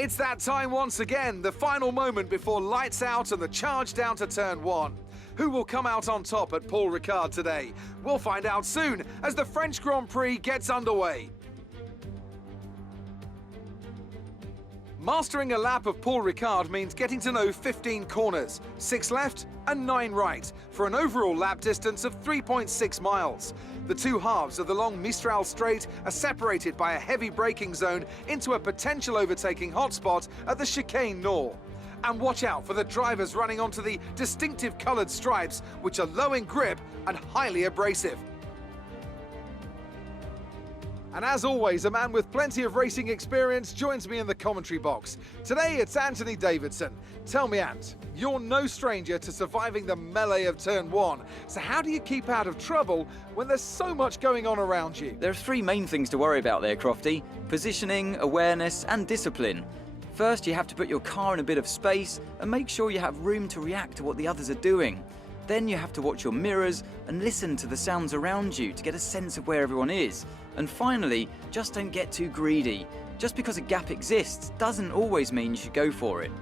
It's that time once again, the final moment before lights out and the charge down to turn 1. Who will come out on top at Paul Ricard today? We'll find out soon as the French Grand Prix gets underway. Mastering a lap of Paul Ricard means getting to know 15 corners, 6 left and 9 right, for an overall lap distance of 3.6 miles. The two halves of the long Mistral Straight are separated by a heavy braking zone into a potential overtaking hotspot at the Chicane Nord. And watch out for the drivers running onto the distinctive coloured stripes, which are low in grip and highly abrasive. And as always, a man with plenty of racing experience joins me in the commentary box. Today it's Anthony Davidson. Tell me, Ant, you're no stranger to surviving the melee of turn 1. So how do you keep out of trouble when there's so much going on around you? There are 3 main things to worry about there, Crofty. Positioning, awareness and discipline. First, you have to put your car in a bit of space and make sure you have room to react to what the others are doing. Then you have to watch your mirrors and listen to the sounds around you to get a sense of where everyone is. And finally, just don't get too greedy. Just because a gap exists doesn't always mean you should go for it.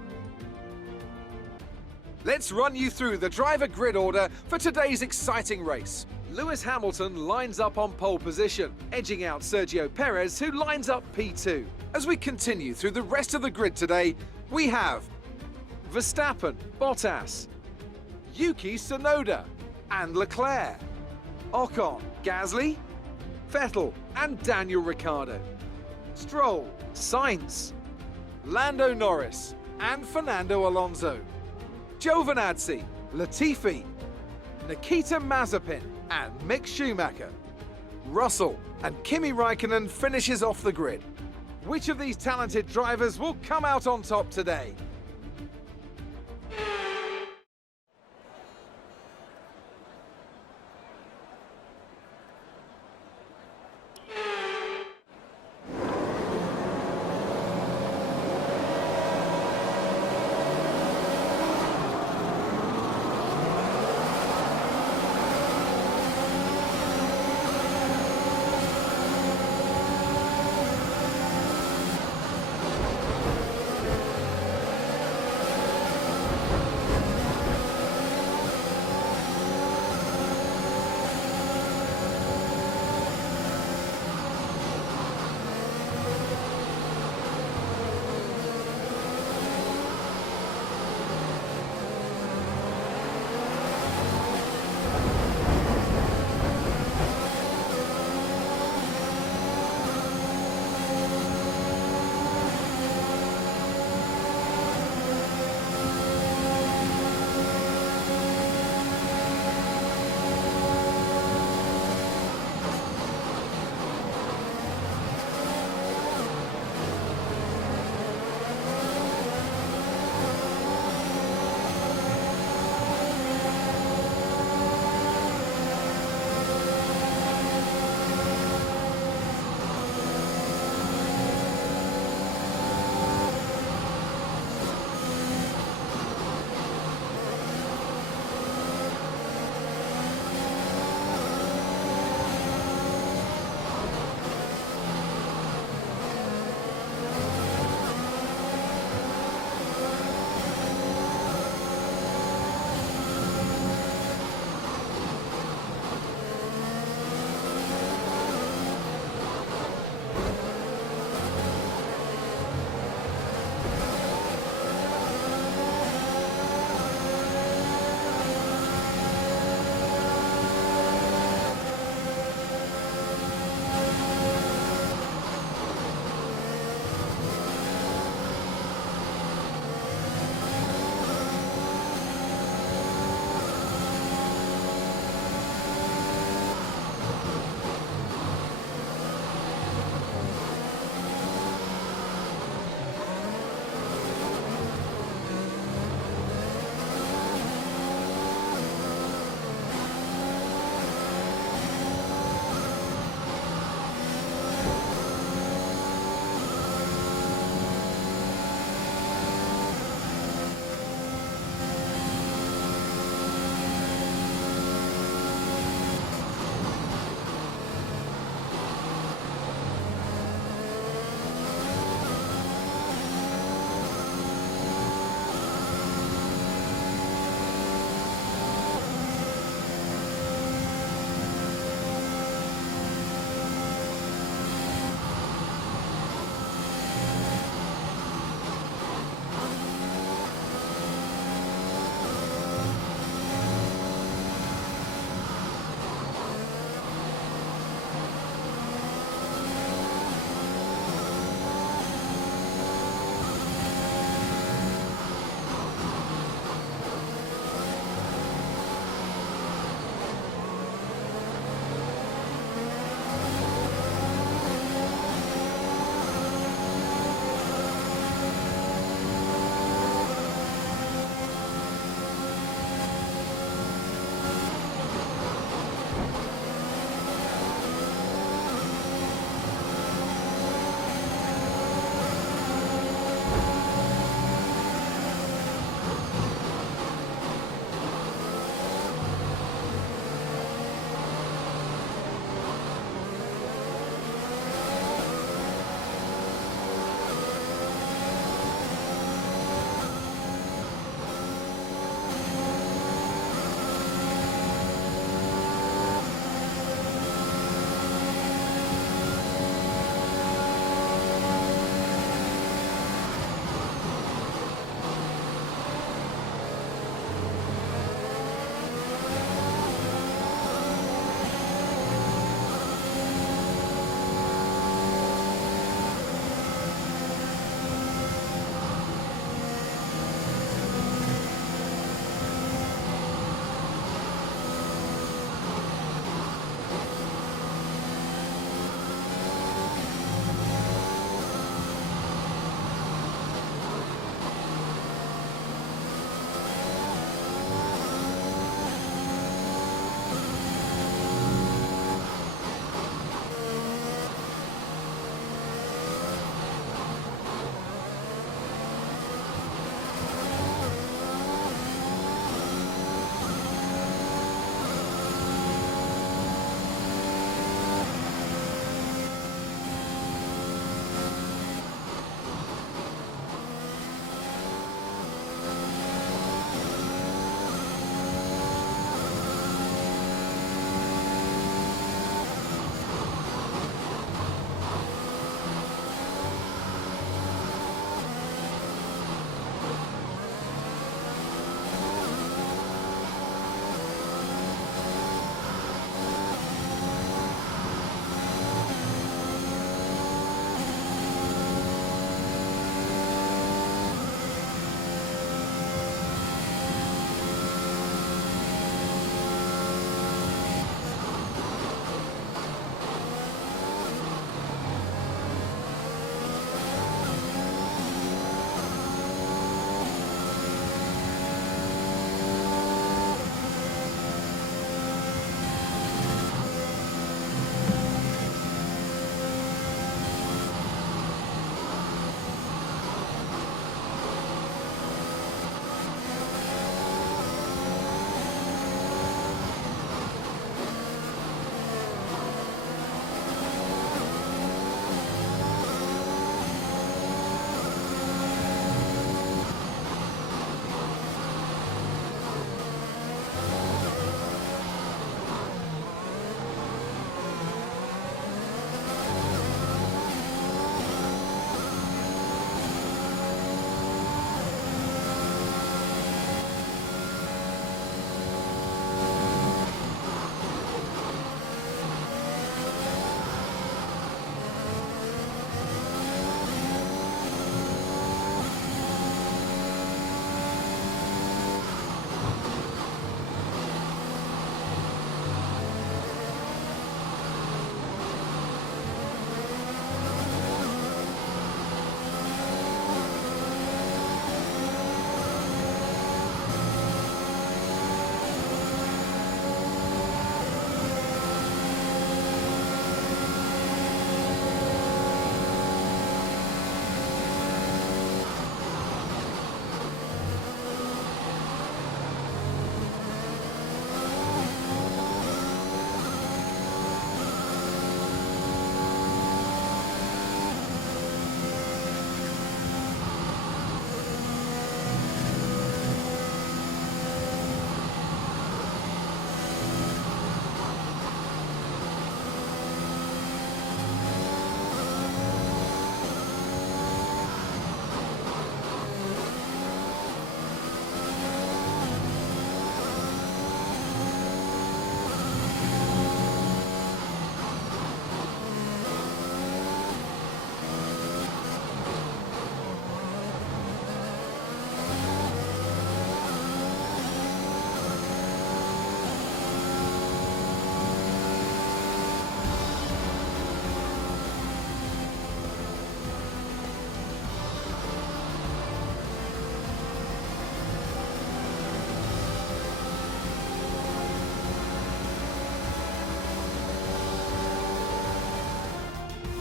Let's run you through the driver grid order for today's exciting race. Lewis Hamilton lines up on pole position, edging out Sergio Perez, who lines up P2. As we continue through the rest of the grid today, we have Verstappen, Bottas, Yuki Tsunoda and Leclerc, Ocon, Gasly, Vettel and Daniel Ricciardo, Stroll, Sainz, Lando Norris and Fernando Alonso, Giovinazzi, Latifi, Nikita Mazepin and Mick Schumacher, Russell and Kimi Raikkonen finishes off the grid. Which of these talented drivers will come out on top today?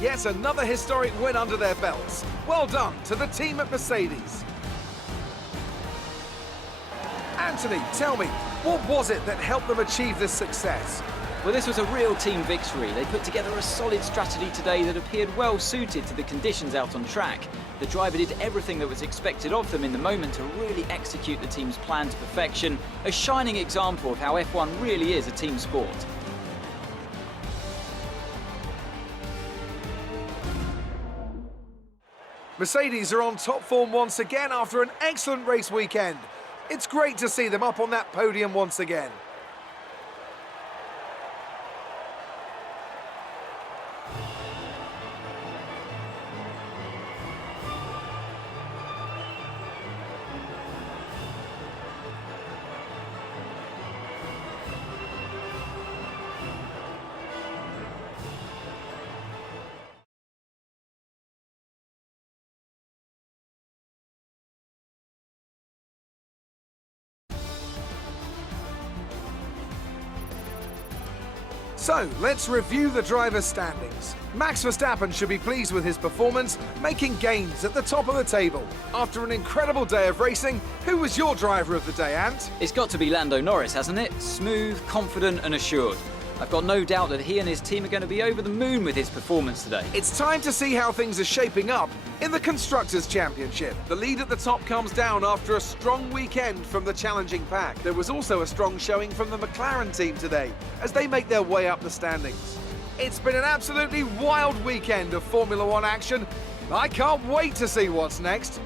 yet another historic win under their belts. Well done to the team at Mercedes. Anthony, tell me, what was it that helped them achieve this success? Well, this was a real team victory. They put together a solid strategy today that appeared well suited to the conditions out on track. The driver did everything that was expected of them in the moment to really execute the team's plan to perfection, a shining example of how F1 really is a team sport. Mercedes are on top form once again after an excellent race weekend. It's great to see them up on that podium once again. So, let's review the drivers' standings. Max Verstappen should be pleased with his performance, making gains at the top of the table. After an incredible day of racing, who was your driver of the day, Ant? It's got to be Lando Norris, hasn't it? Smooth, confident and assured. I've got no doubt that he and his team are going to be over the moon with his performance today. It's time to see how things are shaping up in the Constructors' Championship. The lead at the top comes down after a strong weekend from the challenging pack. There was also a strong showing from the McLaren team today as they make their way up the standings. It's been an absolutely wild weekend of Formula One action. I can't wait to see what's next.